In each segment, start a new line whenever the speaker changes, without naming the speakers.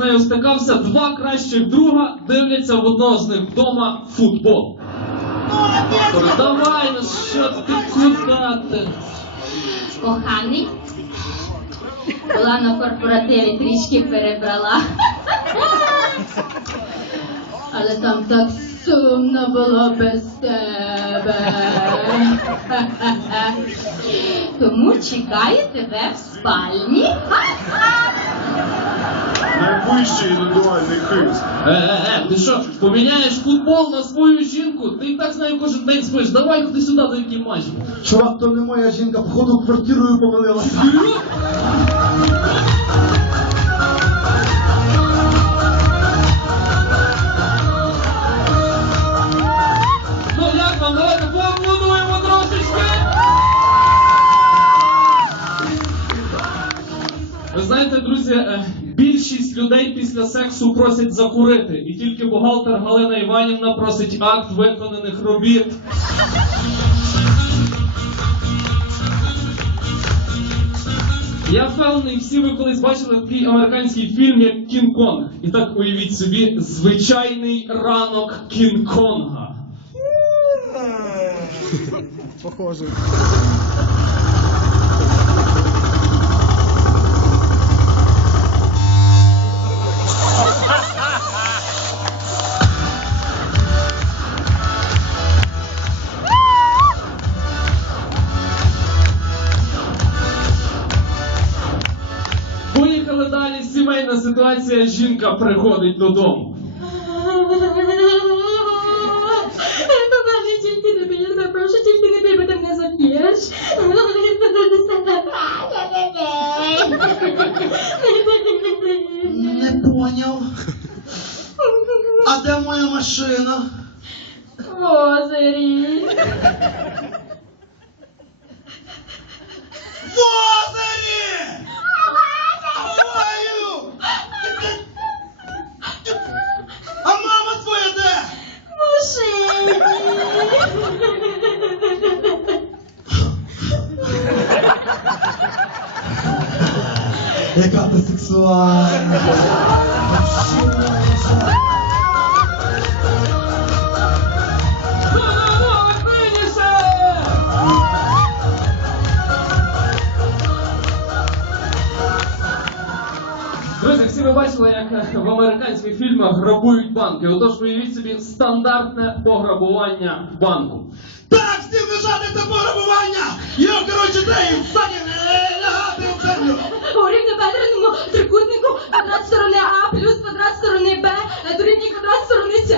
нею стикався, два кращих друга дивляться в одного з них вдома футбол. Давай, ну що ти куди?
Коханий. Була на корпоративі, трішки перебрала. Але там так сумно було без тебе. Тому чекаю тебе в спальні.
Найвищий індивідуальний хист.
Е, е, е, ти що, поміняєш футбол на свою жінку? Ти і так з нею кожен день спиш. Давай ходи сюди до який матч.
Чувак, то не моя жінка, походу квартирою помилилася.
Ну як вам, давайте поаплодуємо трошечки. Ви знаєте, друзі, е, більшість людей після сексу просять закурити, і тільки бухгалтер Галина Іванівна просить акт виконаних робіт. Я впевнений, всі ви колись бачили такий американський фільм, як Кінг-Конг. І так уявіть собі, звичайний ранок Кінг-Конга.
Похоже.
Ситуація. Жінка приходить додому.
Тільки не бій, запрошу, тільки не бій, бо ти мене заб'єш.
Не поняв. А де моя машина?
Друзі, всі ви бачили, як в американських фільмах грабують банки. Отож, уявіть собі стандартне пограбування в банку.
Так, всім лежати це пограбування! Я, коротше, дай сані лягати в землю!
У рівнобедреному трикутнику квадрат сторони А плюс квадрат сторони Б дорівнює квадрат сторони С.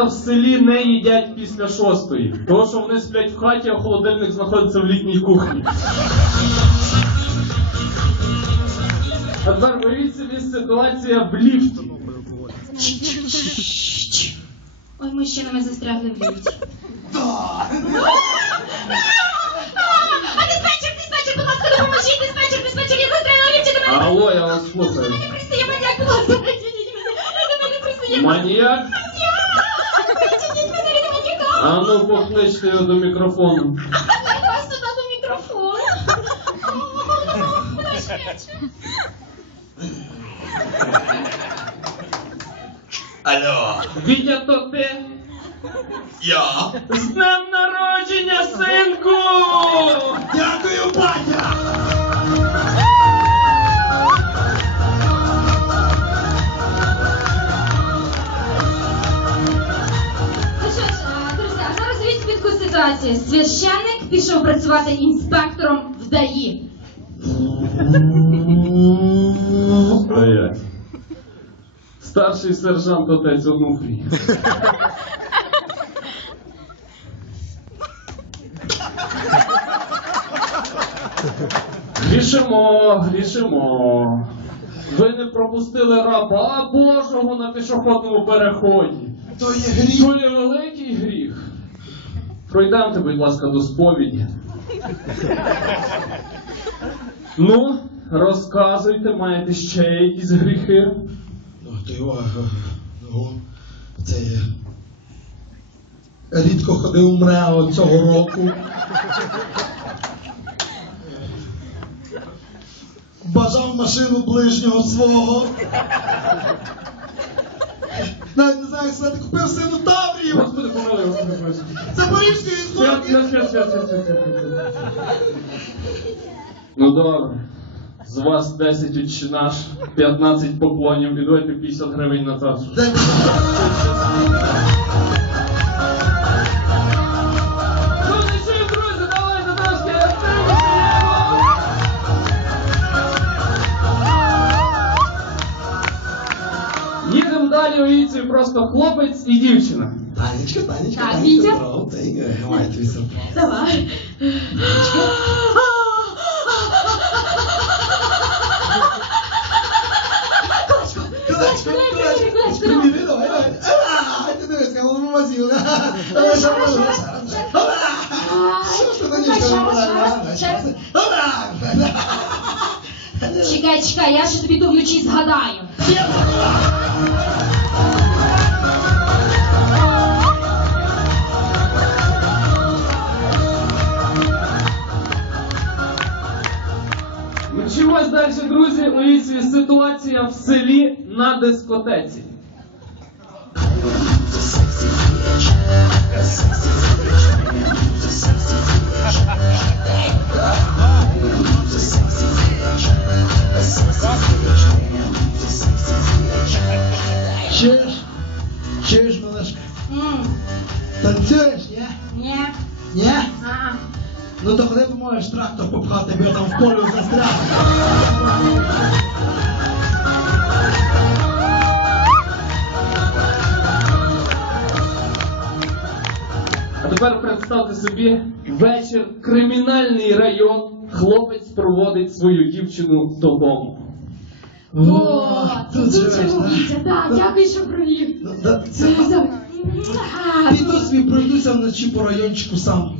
дівчата в селі не їдять після шостої, тому що вони сплять в хаті, а холодильник знаходиться в літній кухні. А тепер уявіть собі ситуація в ліфті.
Ой, мужчина, ми застрягли в ліфті. А диспетчер, диспетчер, будь ласка, допоможіть, диспетчер, диспетчер, я застрягла в ліфті, до мене
Алло, я вас слухаю.
пристає маньяк, будь ласка, до мене пристає
Маніяк? А ну покличте його до мікрофону.
Ось туди до мікрофону. Швидше?
Алло,
Вітя, то ти?
я?
З днем народження, синку!
Дякую, батя!
Ситуацію. Священник пішов працювати інспектором в ДАІ.
Стоять. Старший сержант отець Онуфрій. Грішимо, грішимо. Ви не пропустили раба Божого на пішохідному переході.
То є гріх.
То є великий гріх. Пройдемте, будь ласка, до сповіді. Ну, розказуйте, маєте ще якісь гріхи.
Ну, ти його, ну, це є. Рідко ходив МРЕО цього року. Бажав машину ближнього свого. Навіть не знаю, сказати, купив сину Таврію.
Господи, помилуй, Господи, помилуй.
Запорізької історії.
Ну добре. З вас 10 отче наш, 15 поклонів, і давайте 50 гривень на трасу. далі, уявіть просто хлопець і дівчина.
Танечка, Танечка,
Так,
Танечка,
Вітя?
здорово, це Ігор, має твій сюрприз.
Давай. Кулачко,
Кулачко,
кулачко,
кулачко,
кулачко,
Привіт,
кулачко.
давай, давай. А, ти дивись, я голову мазів. Давай,
Ще
давай,
раз,
давай.
ще раз, ще раз.
Добре.
Ай,
Що ж ти,
давай,
Танечка,
ще раз,
випадає?
ще раз, ще раз.
Добре.
Чекай, чекай, я ще тобі то вночі згадаю.
Чогось далі, друзі, уявіть собі, ситуація в селі на дискотеці.
Чуєш? Чуєш, малышка? Танцюєш, ні?
Ні.
Ні?
А.
Ну то ходи поможеш трактор попхати, бо я там в полю застряг.
А тепер представте собі вечір, кримінальний район. Хлопець проводить свою дівчину додому.
О,
тут живеш,
так, дякую, що провів.
Піду собі пройдуся вночі по райончику сам.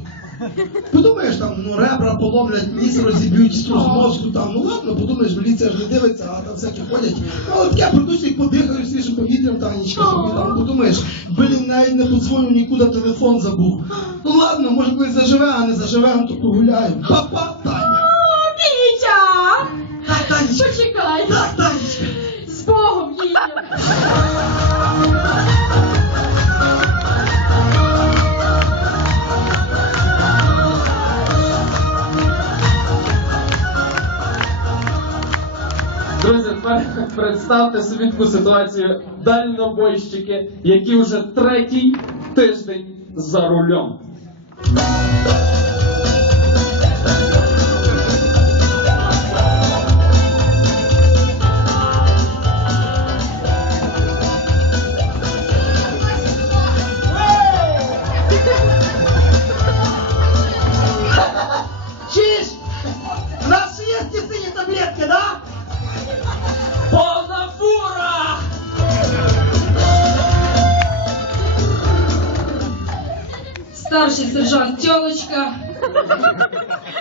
Подумаєш, там, ну, ребра поломлять, ніс розіб'ють, струс мозку, там, ну ладно, подумаєш, міліція ж не дивиться, а там всякі ходять. Ну, але таке, і подихаю свіжим повітрям, Танечка, собі там, подумаєш, блін, навіть не подзвоню, нікуди телефон забув. Ну ладно, може колись заживе, а не заживе, то погуляю. Папа, Таня.
Вітя!
Так, Танечка.
Почекай.
Так, Танечка.
З Богом їдемо.
Представте собі таку ситуацію. Дальнобойщики, які вже третій тиждень за рулем.
Сержант Тьолочка.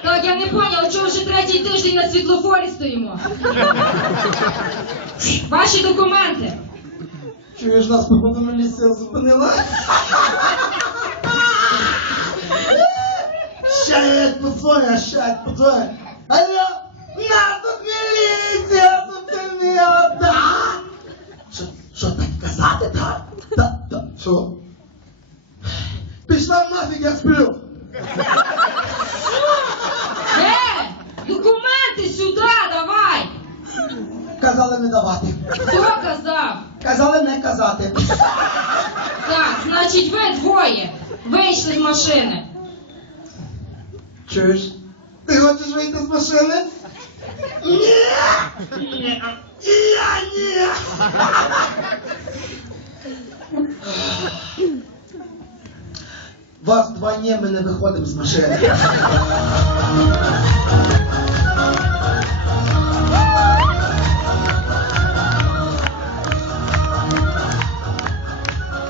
Так, я не поняв, чого вже третій тиждень на світлофорі стоїмо. Ваші документи.
Чуєш, нас походу міліція зупинила? Ще як по-своє, ще як по-своє. Алло, нас тут міліція зупинила, да? Що, що так казати, так? Так, так, що? Пішла нафіг, я сплю.
Е, документи сюди, давай.
Казали не давати.
Хто казав?
Казали не казати.
Так, значить ви двоє вийшли з машини.
Чуєш? Ти хочеш вийти з машини? Ні! Ні! І я ні! Вас ні, ми не виходимо з машини.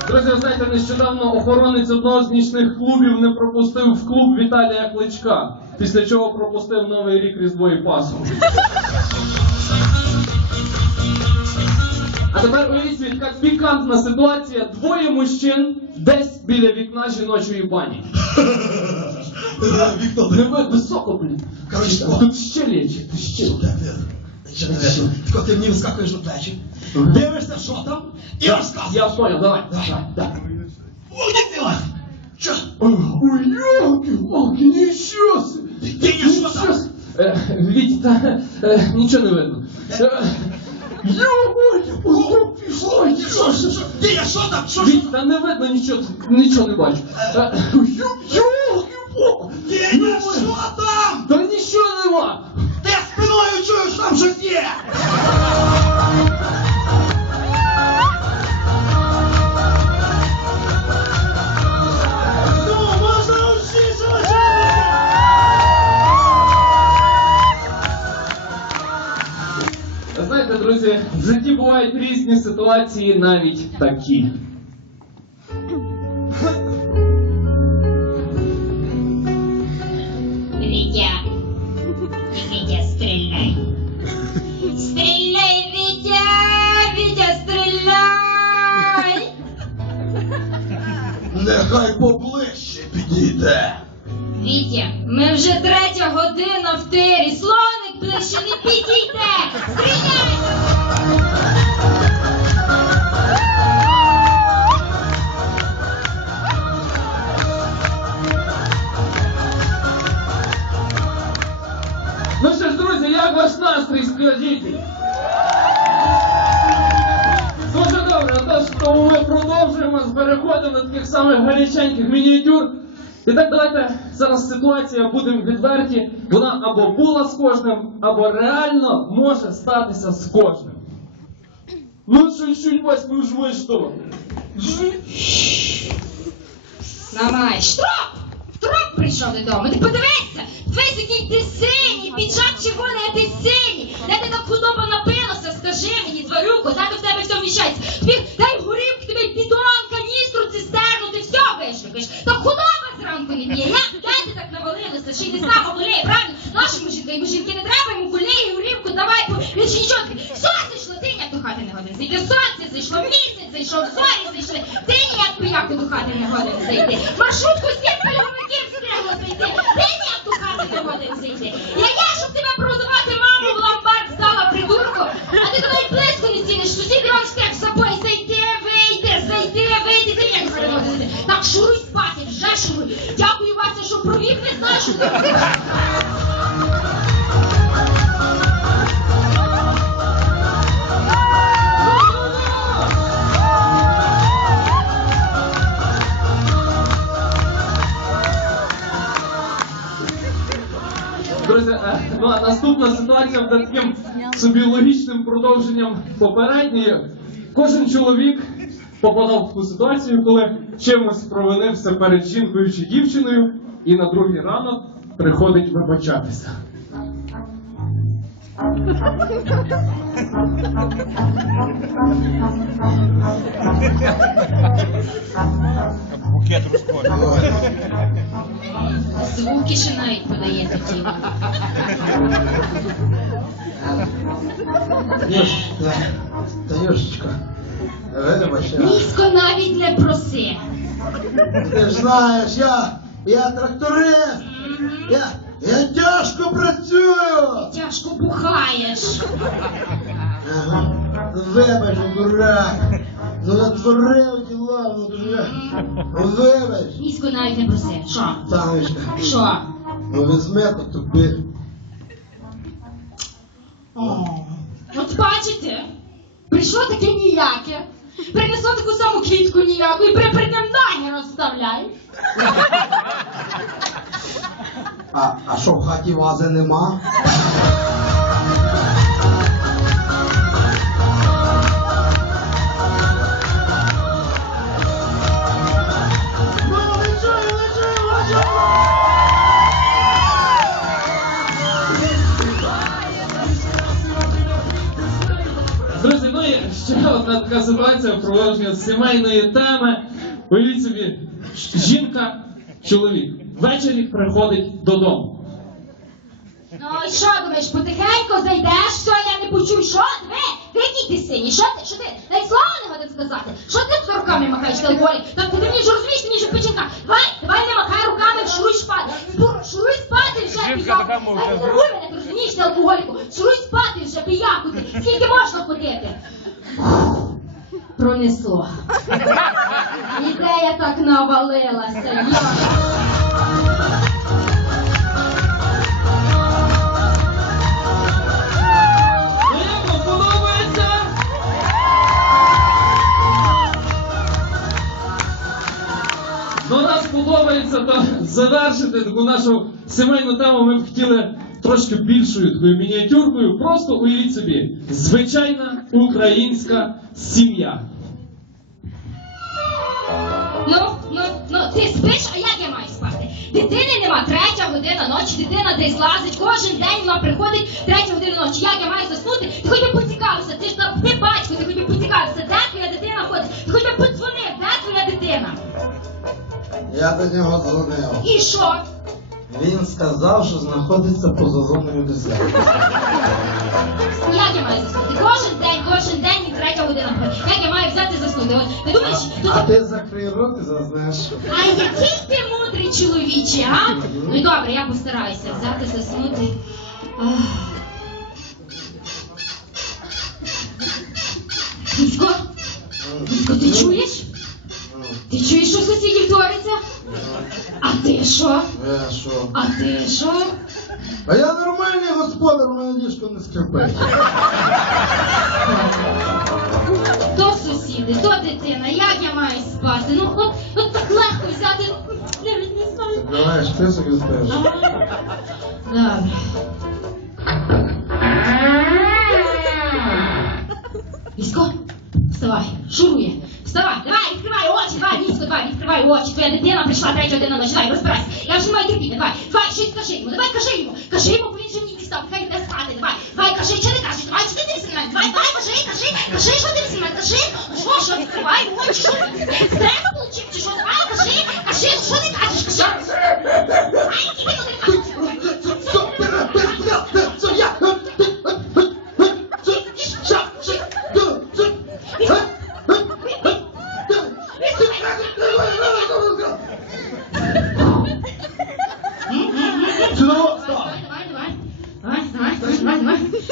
Друзі, знаєте, нещодавно охоронець одного з нічних клубів не пропустив в клуб Віталія Кличка, після чого пропустив новий рік Різдво і Пасху. А тепер уявіть така пікантна ситуація. Двоє мужчин десь біля вікна жіночої бані. Не ви високо, блін.
Коротше.
Тут ще лечить, тут ще.
Тако ти мені вискакуєш на плечі, дивишся, що там, і розказуєш.
Я понял, давай.
Давай.
давай, давай.
Ой, дивись! Що?
Ой, елки, палки, нічого собі.
Ти є що там?
Е, Віть, е, нічого не видно. Йо-моє, пішло,
що, що, що? Ти є що там? Що, що?
Та не видно нічого, нічого не бачу. Е, Йо-моє,
Ти що там?
та нічого нема.
Ти спиною чуєш, там щось є!
Різні ситуації, навіть такі.
Витя, Витя, стреляй. Стреляй, Витя, Витя, стреляй.
Нехай поближче підійде.
Вітя, ми вже третя година в тирі. Слоник ближче не підійде. Стріляй!
Ваш настрій, скажіть? Дуже добре, тож тому ми продовжуємо з переходом до таких самих гаряченьких мініатюр. І так давайте зараз ситуація, будемо відверті, вона або була з кожним, або реально може статися з кожним. Ну що, чуть вас ми ж вийшло.
Мамай, Штроп! Прийшов додому. Ти подивися! Дивись, який ти синій, піджак червоний, а ти синій. Де ти так худоба напилася? Скажи мені, тварюку, де то в тебе все вміщається? Тобі дай горівки, тобі бідон, каністру, цистерну, ти все вишукаєш. Так худоба зранку не п'є. Я, де ти так навалилася? Ще й не сама болеє, правильно? Нашому жінки, йому жінки не треба, йому кулі, горівку, давай, він ще нічого. Все зайшло, ти ніяк до хати не годин зайти. Сонце зайшло, місяць зайшов, зорі зайшли. Ти ніяк пияку до хати не годин зайти. Маршрутку сітка льговиків встигла зайти. Ти ніяк до хати не годин зайти. Я я, щоб тебе продавати маму в ломбард стала придурку, а ти давай близько не ціниш. Сусіди вам стек з собою зайти, вийти, зайти, вийти. Ти ніяк не годин зайти. Так шуруй спати, вже шуруй. Вася, що провів, не знаєш, що ти
Друзі, е, ну а наступна ситуація буде таким собі логічним продовженням попередньої. Кожен чоловік попадав в таку ситуацію, коли чимось провинився перед жінкою чи дівчиною, і на другий ранок приходить вибачатися.
Букет розколю.
Звуки ще навіть подає такі.
Танюшечка, Танюшечка, вибач, я-
Низько навіть не проси.
ти ж знаєш, я, я тракторист, я, я тяжко працюю.
Тяжко бухаєш.
Ага. Вибач, дурак, ну натворив діла, ну дуже, вибач.
Низько навіть не проси. Що?
Танечка,
Що?
ну візьми то тобі.
О, От бачите, прийшло таке ніяке. Принесло таку саму квітку ніяку і при придемданні розставляй.
А, а що в хаті вази нема? Друзі, ну і ще
одна така ситуація в проводження сімейної теми. Поліція жінка, чоловік. Ввечері приходить додому.
Ну і що думаєш, потихеньку зайдеш, що я не почую, що? Ти який ти синій, що ти, що ти, навіть слова не годин сказати, що ти тут руками махаєш на алкоголі, так ти мені ж розумієш, ти мені ж печінка, давай, давай не махай руками, шуруй спати, шуруй спати вже, піяку, давай не нервуй мене, ти розумієш, ти алкоголіку, шуруй спати вже, піяку ти, скільки можна ходити? Пронесло. Ідея так навалилася.
Ну як подобається? Завершити таку нашу сімейну тему ми б хотіли трошки більшою такою мініатюркою. Просто уявіть собі, звичайна українська сім'я.
Ну, ну, ну, ти спиш, а як я маю спати? Дитини нема, третя година ночі, дитина десь лазить, кожен день вона приходить, третя година ночі. Як я маю заснути? Ти хоч би поцікавився, ти ж там, ти батько, ти хоч би поцікавився, де твоя дитина ходить? Ти хоч би подзвонив, де твоя дитина?
Я до нього дзвонив.
І що?
Він сказав, що знаходиться поза зоною десятки.
Як я маю заснути? Кожен день, кожен день третя година. Як я маю взяти заснути? От, ти думаєш, тут
А ти закрий рот і заснеш.
А який ти мудрий чоловіче, а? Ну добре, я постараюся взяти, заснути. Ах. Вісько, ти чуєш? Ти чуєш, що в сусідів твориться? А ти що?
Е, що?
А ти що?
А я нормальний господар, у мене ліжко не скрипить.
То сусіди, то дитина, як я маю спати? Ну от, от так легко взяти. Не, не знаю.
Закриваєш, ти собі спиш.
Добре. Військо, вставай, шурує. Вставай, давай, відкривай очі, давай, військо, давай, відкривай очі. Твоя дитина прийшла третя година ночі, давай, розбирайся. Я вже не маю терпіти, давай, давай, щось кажи йому, давай, кажи йому, кажи йому, не став, хай йде спати, давай, давай, кажи, чи не кажеш, давай, чи ти дивишся на мене, давай, давай, кажи, кажи, кажи, що дивишся на мене, кажи, що, що, відкривай очі, що? Ти, получив, чи що, давай, кажи, кажи, що ти кажеш, кажи. Ай, які ви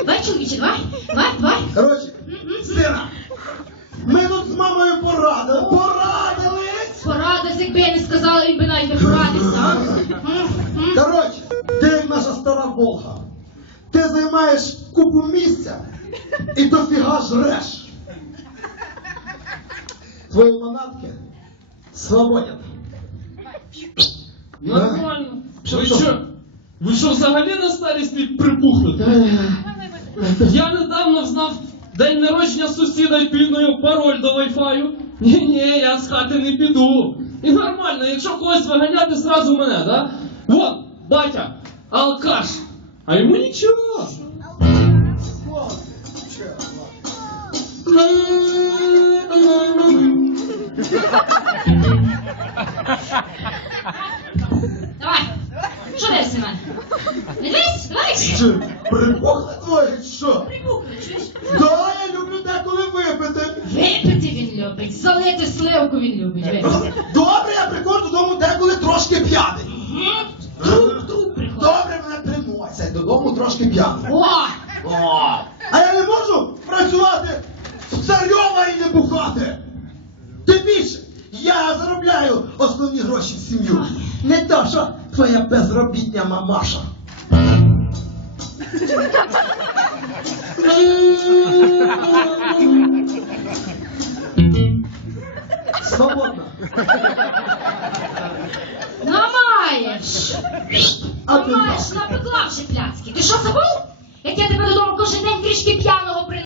давай, чоловіче, давай, давай, давай.
Коротше, сина, ми тут з мамою порадили, порадились.
Порадився, якби я не сказала, він би навіть не порадився.
Коротше, ти як наша стара Волга. Ти займаєш купу місця і дофіга жреш. Твої манатки свободен.
Нормально. Ви
що?
Ви що взагалі на старість припухли? Я недавно знав день народження сусіда і підною пароль до вайфаю. Ні, ні, я з хати не піду. І нормально, якщо когось виганяти, зразу мене, да? Вон, батя, алкаш. А йому нічого.
Давай. Що на мене? Дивись, давай.
Чи припухли твої, чи що?
Прибухли, чуєш?
Да, я люблю деколи випити.
Випити він любить, залити сливку він любить. випити.
Добре, я приходжу додому деколи трошки п'яний.
Мгм. Приходить.
Добре мене приносять додому трошки п'яний.
О!
О! А я не можу працювати в царьова і не бухати. Тим більше, я заробляю основні гроші в сім'ю. Не то, що Твоя безробітня мамаша. Свободно.
Намаєш!
Намаєш,
напекла вже пляцки. Ти що забув? Як я тебе додому кожен день трішки п'яного принесу?